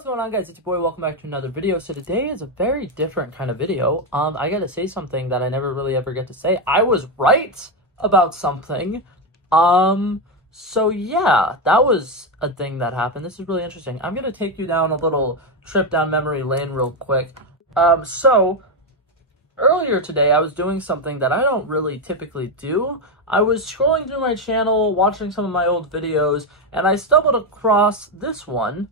What's going on, guys? It's your boy. Welcome back to another video. So today is a very different kind of video. I gotta say something that I never really ever get to say. I was right about something. So yeah, that was a thing that happened. This is really interesting. I'm gonna take you down a little trip down memory lane real quick. So earlier today, I was doing something that I don't really typically do. I was scrolling through my channel, watching some of my old videos, and I stumbled across this one.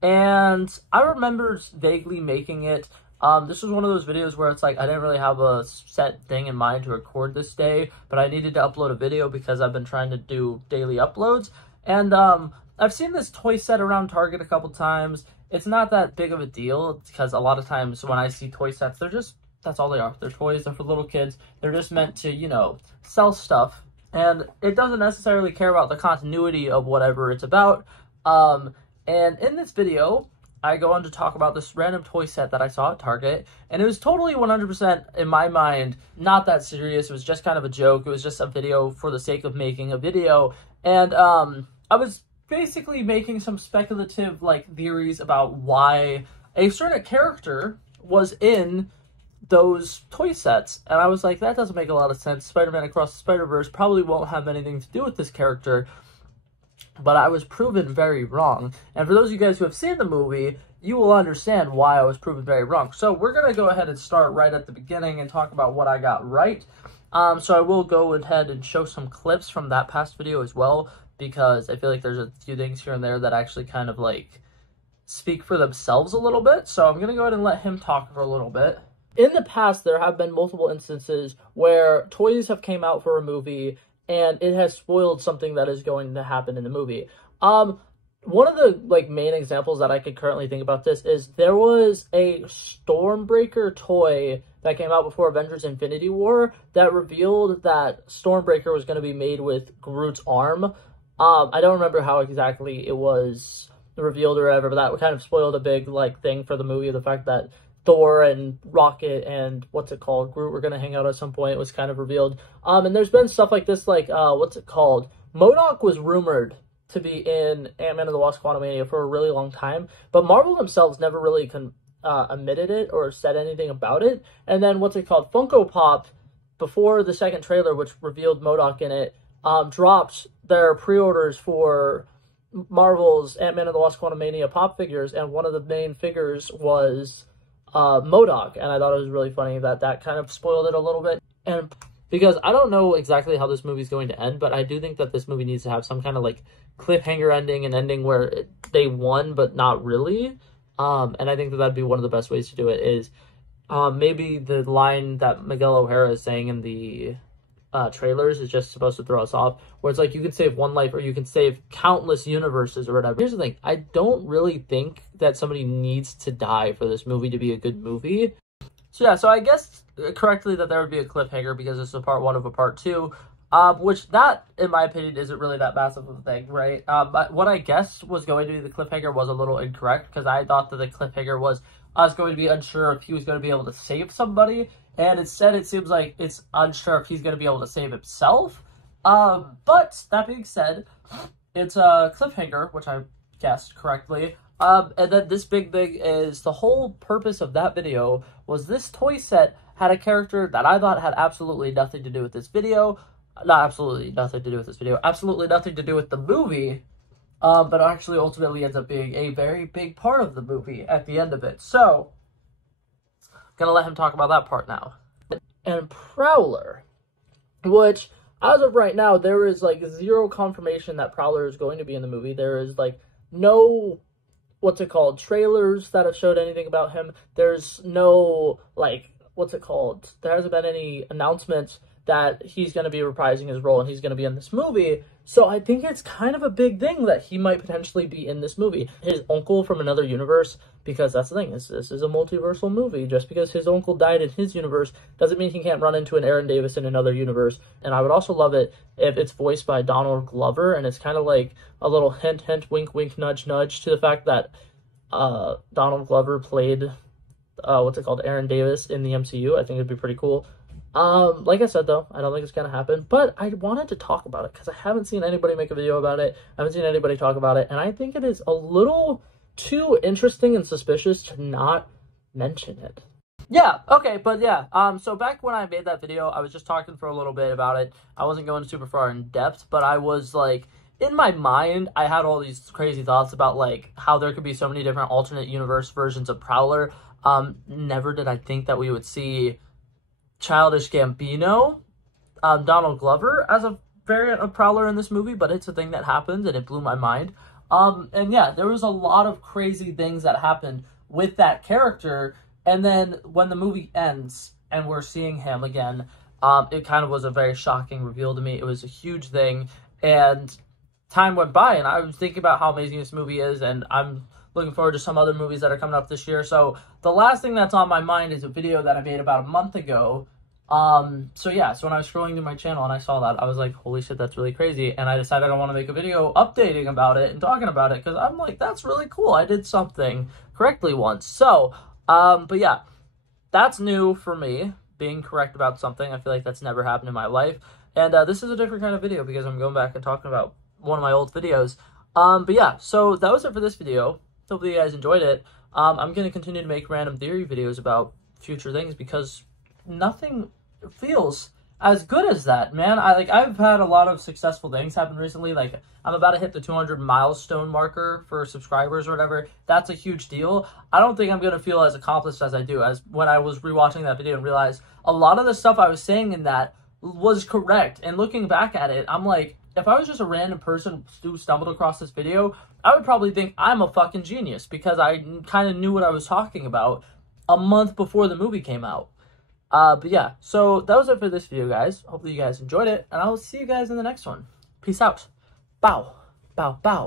And I remember vaguely making it. This was one of those videos where it's like, I didn't really have a set thing in mind to record this day, but I needed to upload a video because I've been trying to do daily uploads. And, I've seen this toy set around Target a couple times. It's not that big of a deal because a lot of times when I see toy sets, they're just, that's all they are. They're toys, they're for little kids. They're just meant to, you know, sell stuff. And it doesn't necessarily care about the continuity of whatever it's about. And in this video, I go on to talk about this random toy set that I saw at Target, and it was totally 100% in my mind not that serious. It was just kind of a joke. It was just a video for the sake of making a video, and I was basically making some speculative like theories about why a certain character was in those toy sets, and I was like, that doesn't make a lot of sense. Spider-Man Across the Spider-Verse probably won't have anything to do with this character. But I was proven very wrong. And for those of you guys who have seen the movie, you will understand why I was proven very wrong. So we're going to go ahead and start right at the beginning and talk about what I got right. So I will go ahead and show some clips from that past video as well, because I feel like there's a few things here and there that actually kind of like speak for themselves a little bit. So I'm going to go ahead and let him talk for a little bit. In the past, there have been multiple instances where toys have came out for a movie and it has spoiled something that is going to happen in the movie. One of the like main examples that I could currently think about this is there was a Stormbreaker toy that came out before Avengers Infinity War that revealed that Stormbreaker was going to be made with Groot's arm. I don't remember how exactly it was revealed or whatever, but that kind of spoiled a big like thing for the movie. The fact that Thor and Rocket and Groot were going to hang out at some point. It was kind of revealed. And there's been stuff like this, like, MODOK was rumored to be in Ant-Man and the Wasp: Quantumania for a really long time, but Marvel themselves never really admitted it or said anything about it. And then Funko Pop, before the second trailer, which revealed MODOK in it, dropped their pre-orders for Marvel's Ant-Man and the Wasp: Quantumania pop figures, and one of the main figures was MODOK, and I thought it was really funny that that kind of spoiled it a little bit. And because I don't know exactly how this movie's going to end, but I do think that this movie needs to have some kind of like cliffhanger ending, an ending where they won but not really. And I think that that'd be one of the best ways to do it is maybe the line that Miguel O'Hara is saying in the trailers is just supposed to throw us off, where it's like you can save one life or you can save countless universes or whatever. Here's the thing, I don't really think that somebody needs to die for this movie to be a good movie. So yeah, so I guess correctly that there would be a cliffhanger because it's a part one of a part two, which that, in my opinion, isn't really that massive of a thing, right? But what I guessed was going to be the cliffhanger was a little incorrect, because I thought that the cliffhanger was I was going to be unsure if he was going to be able to save somebody, and instead it seems like it's unsure if he's going to be able to save himself. But that being said, it's a cliffhanger, which I guessed correctly. And then this big thing is the whole purpose of that video was this toy set had a character that I thought had absolutely nothing to do with this video. Not absolutely nothing to do with this video. Absolutely nothing to do with the movie. But actually ultimately ends up being a very big part of the movie at the end of it. So, gonna let him talk about that part now. And Prowler, which, as of right now, there is, like, zero confirmation that Prowler is going to be in the movie. There is, like, no, trailers that have showed anything about him. There's no, like, there hasn't been any announcements that he's going to be reprising his role and he's going to be in this movie. So I think it's kind of a big thing that he might potentially be in this movie. His uncle from another universe, because that's the thing, this is a multiversal movie. Just because his uncle died in his universe doesn't mean he can't run into an Aaron Davis in another universe. And I would also love it if it's voiced by Donald Glover, and it's kind of like a little hint, hint, wink, wink, nudge, nudge to the fact that Donald Glover played, Aaron Davis in the MCU. I think it'd be pretty cool. Like I said, though, I don't think it's gonna happen, but I wanted to talk about it because I haven't seen anybody make a video about it. I haven't seen anybody talk about it, and I think it is a little too interesting and suspicious to not mention it. Yeah, okay, but yeah, so back when I made that video, I was just talking for a little bit about it. I wasn't going super far in depth, but I was, like, in my mind, I had all these crazy thoughts about, like, how there could be so many different alternate universe versions of Prowler. Never did I think that we would see Childish Gambino, Donald Glover as a variant of Prowler in this movie, but it's a thing that happened, and it blew my mind. And yeah, there was a lot of crazy things that happened with that character. And then when the movie ends and we're seeing him again, it kind of was a very shocking reveal to me. It was a huge thing, and time went by, and I was thinking about how amazing this movie is, and I'm looking forward to some other movies that are coming up this year. So the last thing that's on my mind is a video that I made about a month ago. So yeah, so when I was scrolling through my channel and I saw that, I was like, holy shit, that's really crazy. And I decided I want to make a video updating about it and talking about it, because I'm like, that's really cool. I did something correctly once. So, but yeah, that's new for me, being correct about something. I feel like that's never happened in my life. And this is a different kind of video because I'm going back and talking about one of my old videos. But yeah, so that was it for this video. Hopefully you guys enjoyed it. I'm going to continue to make random theory videos about future things because nothing feels as good as that, man. I've had a lot of successful things happen recently. Like, I'm about to hit the 200 milestone marker for subscribers or whatever. That's a huge deal. I don't think I'm going to feel as accomplished as I do as when I was rewatching that video and realized a lot of the stuff I was saying in that was correct. And looking back at it, I'm like, if I was just a random person who stumbled across this video, I would probably think I'm a fucking genius because I kind of knew what I was talking about a month before the movie came out. But yeah, so that was it for this video, guys. Hopefully you guys enjoyed it, and I will see you guys in the next one. Peace out. Bow. Bow, bow.